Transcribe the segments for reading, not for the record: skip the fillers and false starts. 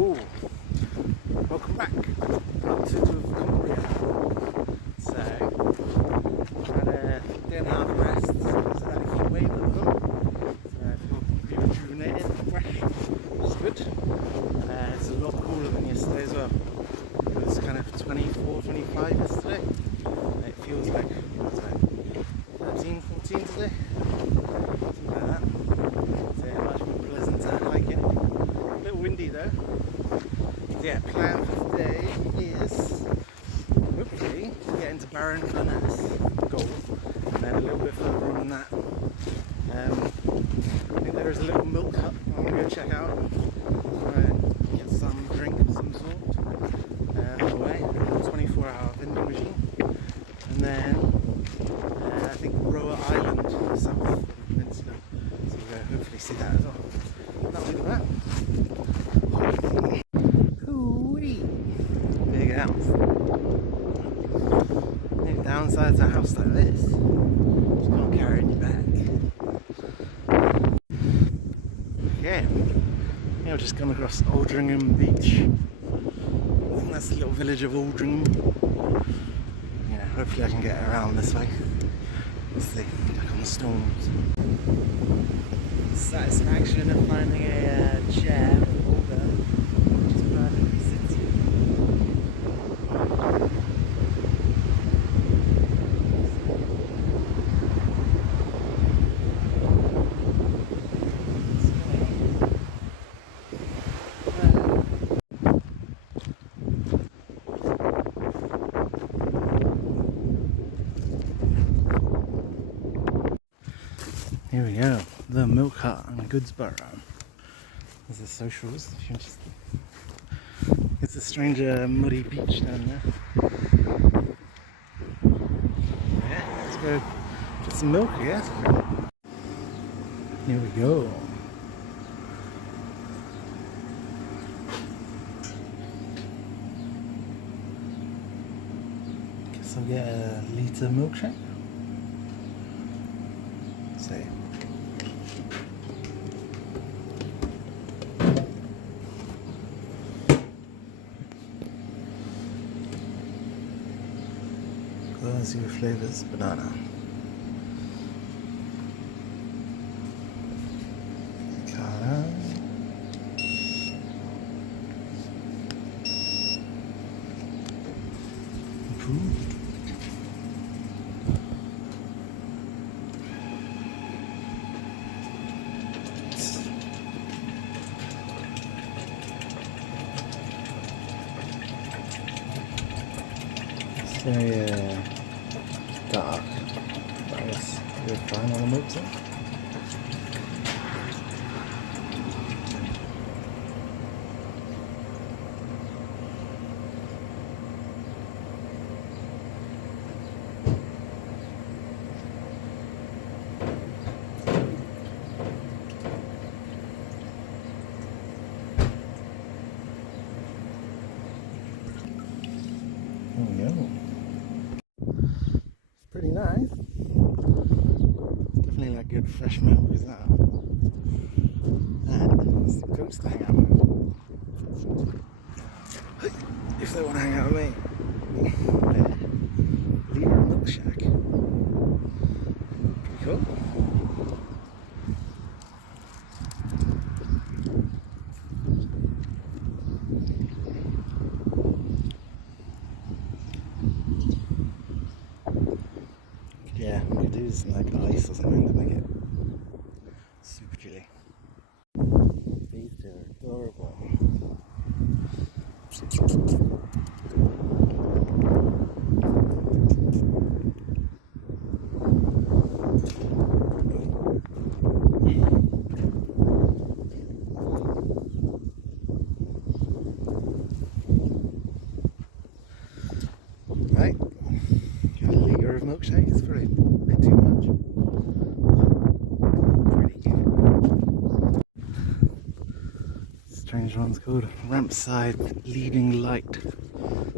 Hello, welcome back. Part 2 of Cumbria. So, had a day and a half rest. So that heat wave at the moment. So I feel pretty rejuvenated, fresh, which is good. It's a lot cooler than yesterday as well. It was kind of 24, 25 yesterday. It feels like, what's that, 13, 14 today? Something like that. So yeah, much more pleasant to hike in. A little windy though. So yeah, plan for today is hopefully to get into Barron Furnace goal, and then a little bit further on than that. I think there is a little milk hut I'm going to go check out. Get some drink of some sort on the way. 24-hour vending machine, and then I think Roa Island, south of the peninsula. So we'll hopefully see that as well. That'll be that. Hoo-wee! Big house. The downside to a house like this, you just can't carry it in your bag. Okay, yeah, I've just come across Aldringham Beach. I think that's the little village of Aldringham. Yeah, hopefully I can get around this way. Let's see, back on the storms. Satisfaction of finding a chair with a holder, which is perfectly sitting. Here we go, the milk hut in Goodsboro. There's the socials if you're interested. It's a strange muddy beach down there. Yeah, let's go get some milk, I guess. Here we go. Guess I'll get a litre milkshake. See. Let's see what flavors. Banana. Avocado. Fruit. It's very dark, but I guess we're fine on the milk side. There we go. Pretty nice. Definitely like good fresh milk, is that? And some goats to hang out with. If they want to hang out with me. There. Leader Milk Shack. Pretty cool. Yeah, we could do some like ice or something to make it super chilly. These two are adorable. Right. Got a litre of milkshake, it's probably a bit too much. Pretty good. Strange one's called Rampside Leading Light.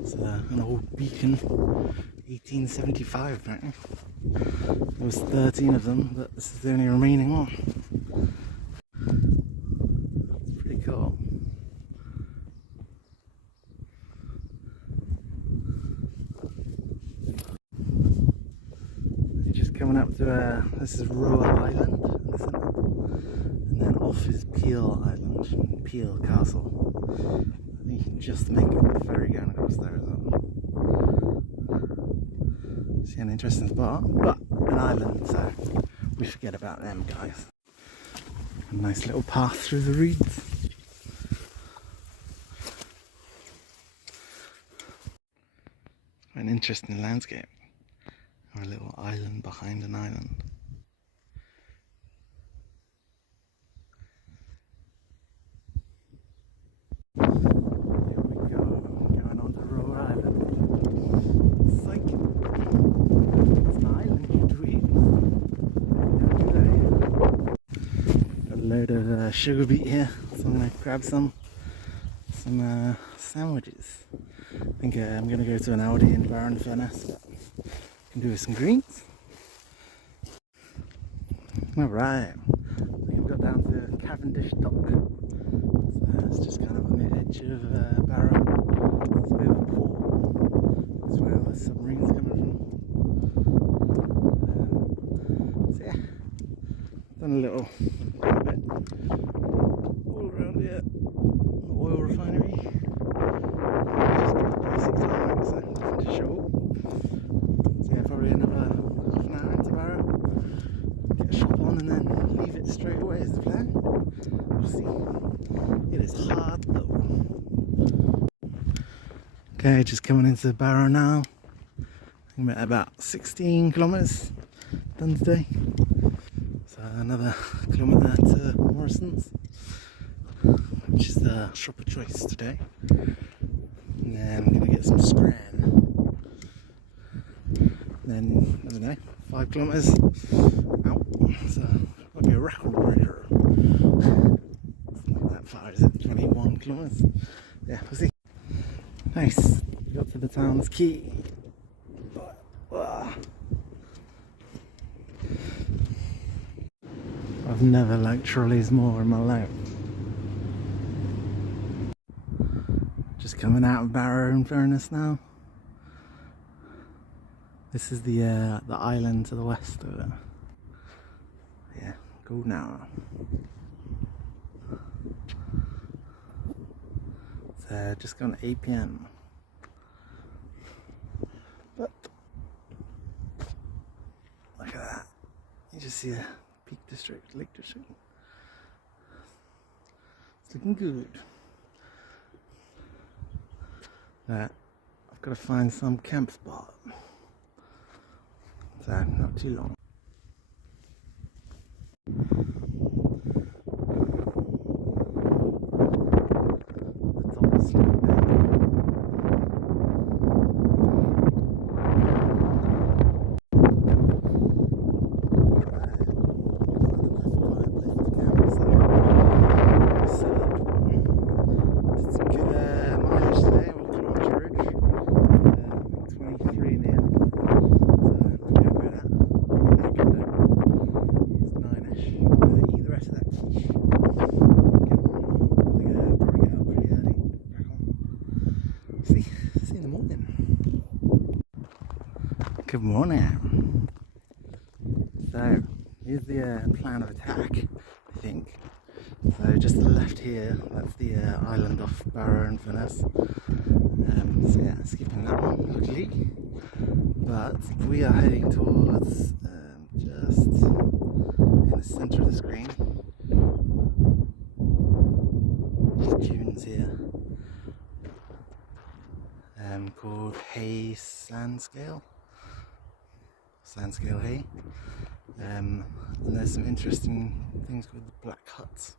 It's an old beacon, 1875 apparently. There was 13 of them, but this is the only remaining one. It's pretty cool. just coming up to this is Roa Island in the centre, and then off is Peel Island, Peel Castle. I think you can just make the ferry going across there as well. See an interesting spot, but an island, so we forget about them guys. A nice little path through the reeds. An interesting landscape. Or a little island behind an island. Here we go, going on to Roa Island. Psych! It's an island between. Got a load of sugar beet here, so I'm going to grab some sandwiches. I think I'm going to go to an Aldi in Barron Furnace, but I can do with some greens. Alright, I think I've got down to Cavendish Dock. So it's just kind of on the edge of Barrow. There's a bit of a port. That's where all the submarines coming from. So yeah, done a little bit all around here. Oil refinery. Just basic tarmac, so nothing to show. So yeah, probably another half an hour into Barrow. Get a shop on and then leave it straight away is the plan. We'll see. It is hard though. Okay, just coming into Barrow now. I'm at about 16 kilometres done today. So another kilometre to Morrison's, which is the shop of choice today. And then I'm going to get some scran. Then, I don't know, 5 kilometres out. So, might be a record breaker. It's not that far, is it? 21 kilometres? Yeah, we'll see. Nice. Got to the town's quay. I've never liked trolleys more in my life. Just coming out of Barrow in Furnace now. This is the island to the west of it. Yeah, Golden Hour. So just gone 8 PM. But look at that. You just see the Peak District, Lake District. It's looking good. I've got to find some camp spot. So not too long. The top is slowed down. Good morning. So here's the plan of attack, I think. So just to the left here, that's the island off Barrow and Furness. So yeah, skipping that one, luckily. But we are heading towards just in the centre of the screen. These dunes here, called Hay Sandscale. Sandscale Hay. And there's some interesting things called the Black Huts,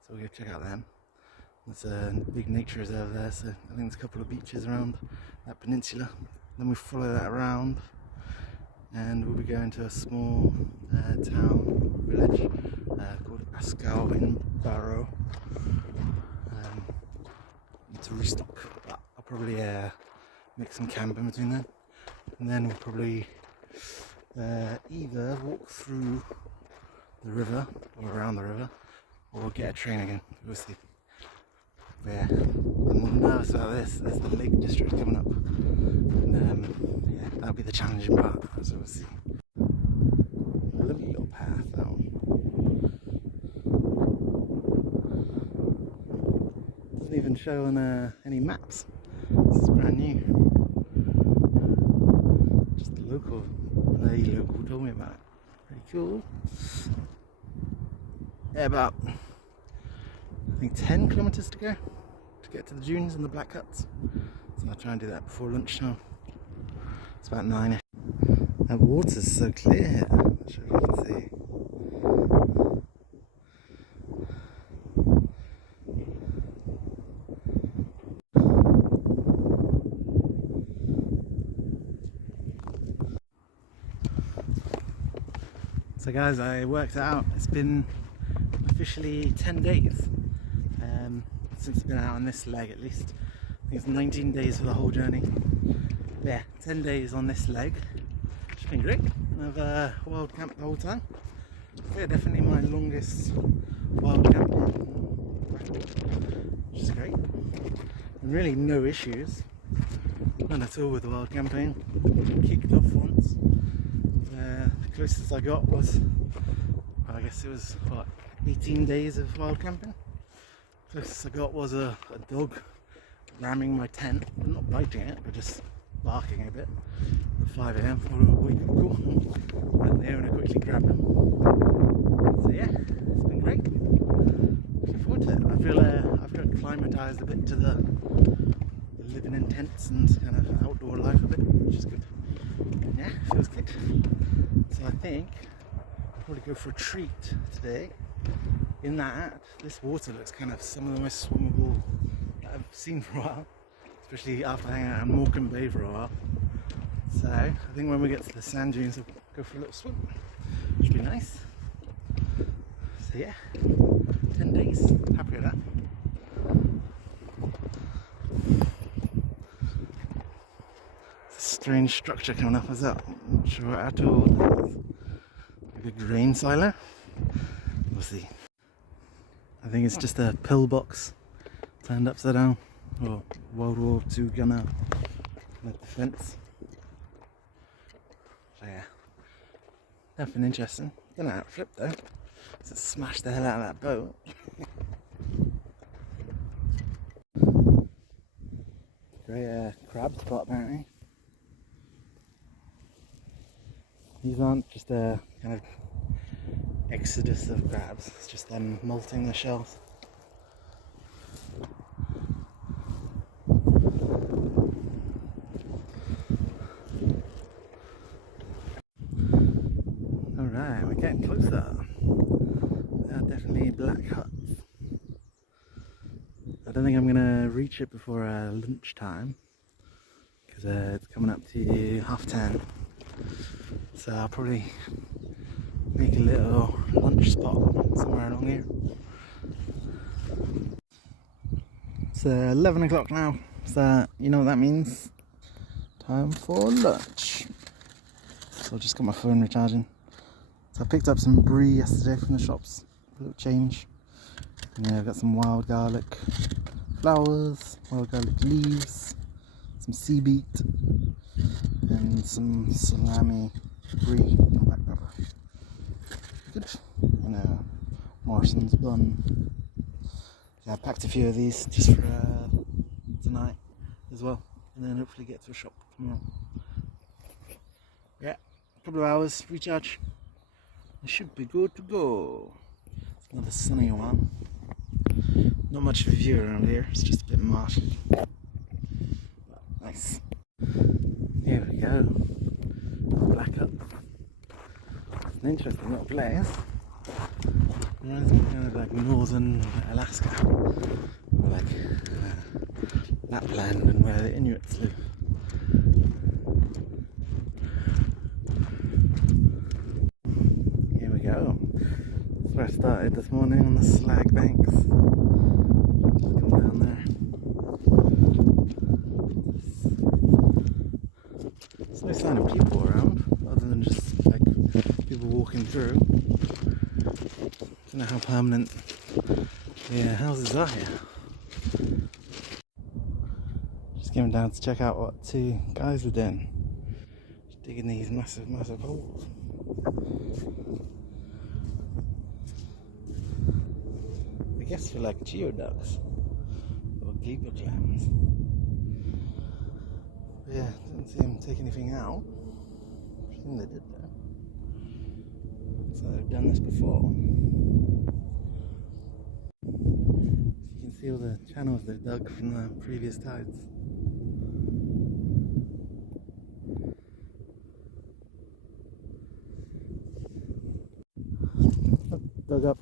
so we'll go check out them. There's a big nature reserve there, so I think there's a couple of beaches around that peninsula. Then we follow that around and we'll be going to a small town, village called Ascow in Barrow. To restock, but I'll probably make some camp in between then, and then we'll probably either walk through the river or around the river, or get a train again. We'll see. But yeah, I'm nervous about this. There's the Lake District coming up, and yeah, that'll be the challenging part. So we'll see. show on any maps. This is brand new. Just the local told me about it. Pretty cool. Yeah, about I think 10 kilometers to go to get to the dunes and the black huts. So I'll try and do that before lunchtime. It's about 9ish. That water's so clear here. I'm not sure if you can see. So guys, I worked it out. It's been officially 10 days since I've been out on this leg, at least. I think it's 19 days for the whole journey. Yeah, 10 days on this leg, which has been great. I've wild camped the whole time. Yeah, definitely my longest wild camp, which is great. And really no issues, none at all with the wild camping. Kicked off once. The closest I got was, well, I guess it was what, 18 days of wild camping. Closest I got was a dog ramming my tent, but not biting it, but just barking a bit at 5 AM for a wake up call. And the owner quickly grabbed him. So yeah, it's been great. Looking forward to it. I feel I've got acclimatised a bit to the living in tents and kind of outdoor life a bit, which is good. Yeah, feels good. So I think I'll probably go for a treat today. In that, this water looks kind of some of the most swimmable that I've seen for a while, especially after hanging out in Morecambe Bay for a while. So I think when we get to the sand dunes, I'll go for a little swim, which will be nice. So yeah, 10 days, happy with that. It's a strange structure coming up as well. I'm not sure at all. Maybe a grain silo. We'll see. I think it's just a pillbox turned upside down, or World War II gunner like defence. So yeah, definitely interesting. Gonna outflip though, so it smashed the hell out of that boat. Great crab spot apparently. These aren't just a kind of exodus of crabs, it's just them molting their shells. Alright, we're getting closer. There are definitely black huts. I don't think I'm gonna reach it before lunchtime, because it's coming up to 10:30. So I'll probably make a little lunch spot somewhere along here. It's 11 o'clock now, so you know what that means. Time for lunch. So I just got my phone recharging. So I picked up some brie yesterday from the shops, a little change. And yeah, I've got some wild garlic flowers, wild garlic leaves, some sea beet, and some salami, brie, and black pepper. Good. And Morrison's bun. Yeah, I packed a few of these just for tonight as well, and then hopefully get to a shop tomorrow. Yeah, a couple of hours recharge. I should be good to go. It's another sunny one. Not much of a view around here, it's just a bit marshy. Nice. Here we go. Black Up. It's an interesting little place. Reminds me kind of like northern Alaska, like Lapland and where the Inuits live. Here we go. That's where I started this morning, on the slag banks. Come down there. There's no sign of people around, other than just like people walking through. Don't know how permanent the houses are here. Just came down to check out what two guys are doing. Just digging these massive holes. I guess for like geoducks or giggle jams. But yeah, didn't see them take anything out. I presume they did though. So they've done this before. So you can see all the channels they've dug from the previous tides. Dug up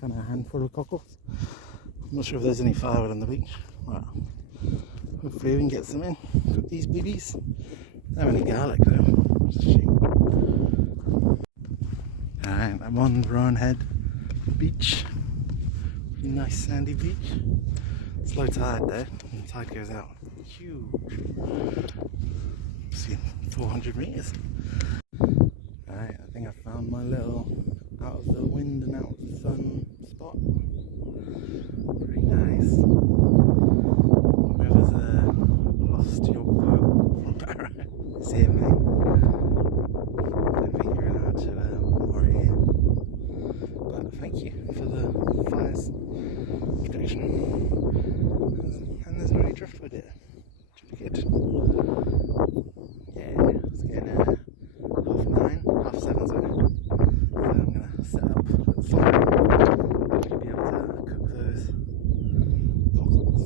kind of a handful of cockles. I'm not sure if there's any firewood on the beach. Well, hopefully we can get some in. Cook these biddies. Don't have any garlic though. It's a shame. Alright, I'm on Rowan Head Beach. Pretty nice sandy beach. It's low tide though, and the tide goes out huge. See, 400 meters. Alright, I think I found my little out of the wind and out of the sun spot. Pretty nice. Whoever's lost your boat from Barrow is here, mate. I don't think you're allowed to worry here. But thank you for the fire's protection. And there's already driftwood here. Should be good. Yeah, it's getting 9:30, 7:30, sorry. So I'm going to set up the fire to be able to cook those cockles.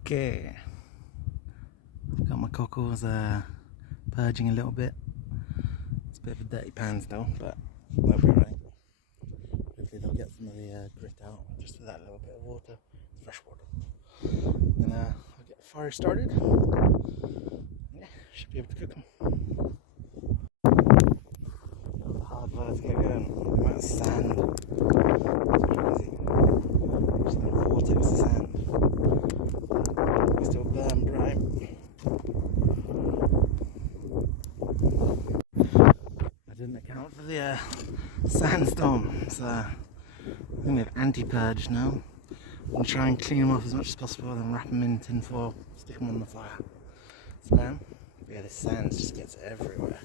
Okay, got my cockles purging a little bit. It's a bit of a dirty pan still, but they'll be right. Hopefully they'll get some of the grit out just with that little bit of water, fresh water. Then I'll get the fire started. Yeah, should be able to cook them. Hard work to get going. The amount of sand. It's crazy. Just a vortex of sand. We still burn bright. I didn't account for the sandstorm, so I think they've anti-purged now. I'm going to try and clean them off as much as possible, then wrap them in tin foil, stick them on the fire. So then, yeah, the sand just gets everywhere.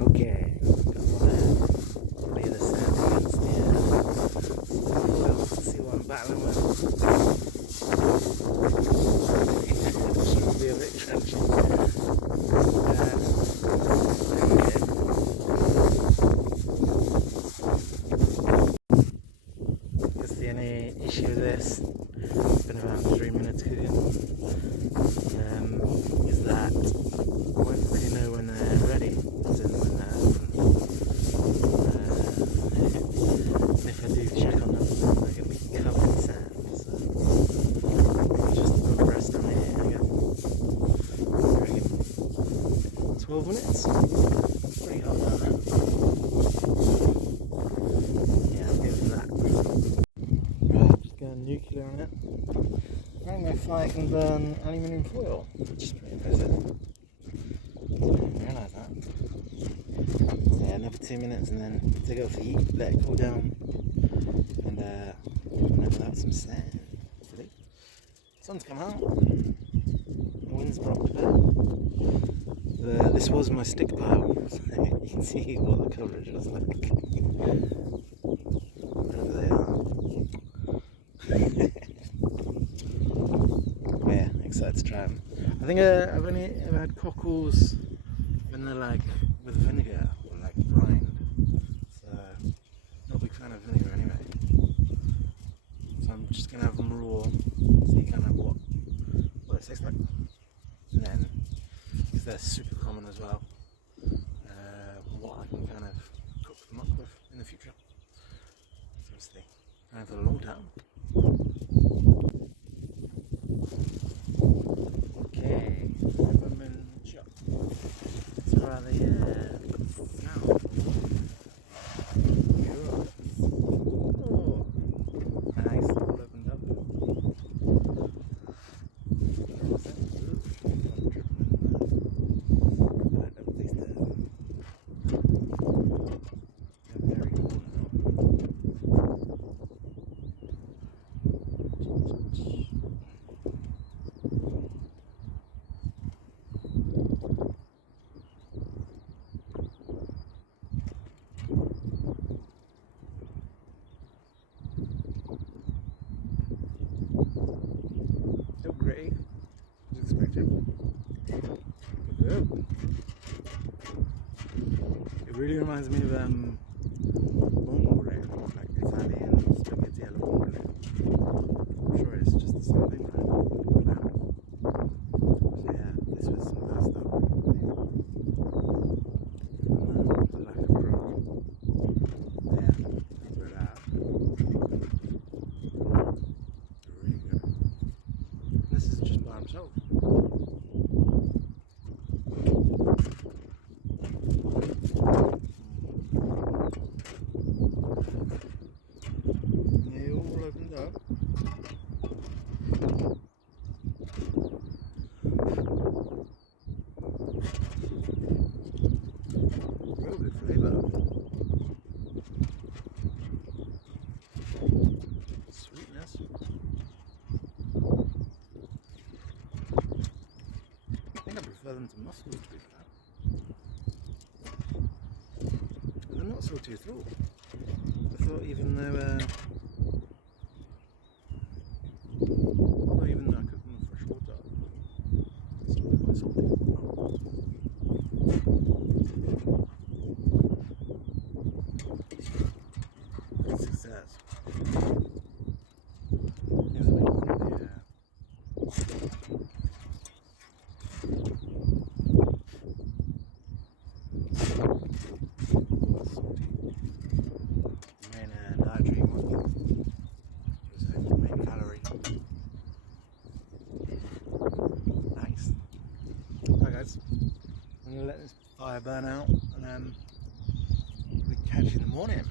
Okay, got all the sand against the foil to see what I'm battling with. Should be a bit crunchy. The only issue with this, it's been about 3 minutes cooking, is that I won't really know when they're ready, as in when if I do check on them, they're going to be covered in sand, so just put the rest on here again. 12 minutes? It's pretty hot down there. Yeah, I'll go for that. Going nuclear on it. Apparently my fire can burn aluminium foil, which is pretty impressive. I didn't realise that. So yeah, another 2 minutes and then take it off the heat, let it cool down, and level out some sand, hopefully. Sun's come out, the wind's dropped a bit. This was my stick pile, so you can see what the coverage was like. Wherever they are. Yeah, excited to try them. I think I've only ever had cockles when they're like with vinegar or like brined. So, not a big fan of vinegar anyway. So I'm just going to have them raw, see kind of what it tastes like. And then, because they're super common as well, what I can kind of cook them up with in the future. So we'll see. And for a long time. Okay, women shop. Let's try the sound. Oh, nice, all opened up. good. It really reminds me of vongole, like Italian spaghetti alla vongole. I'm sure it's just the same thing, right? So yeah, this was some pasta. The lack of crock. Yeah, that's where that. Really good. This is just by himself. Yeah, all opened up. Real good flavour. Sweetness. I think I prefer them to mussels, to be fair. They're not salty at all. I thought even though I cook them in fresh water, it's not quite salty. Good success. Here's a bit more here. Main dietary one. Here's the main calorie. Nice. Alright guys, I'm going to let this fire burn out and we catch you in the morning.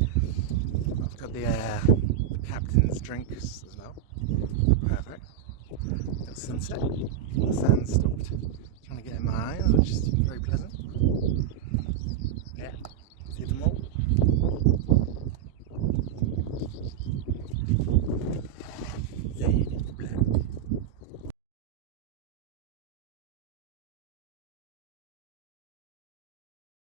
I've got the captain's drinks as well. Perfect. Got sunset. The sun stopped trying to get in my eyes, which is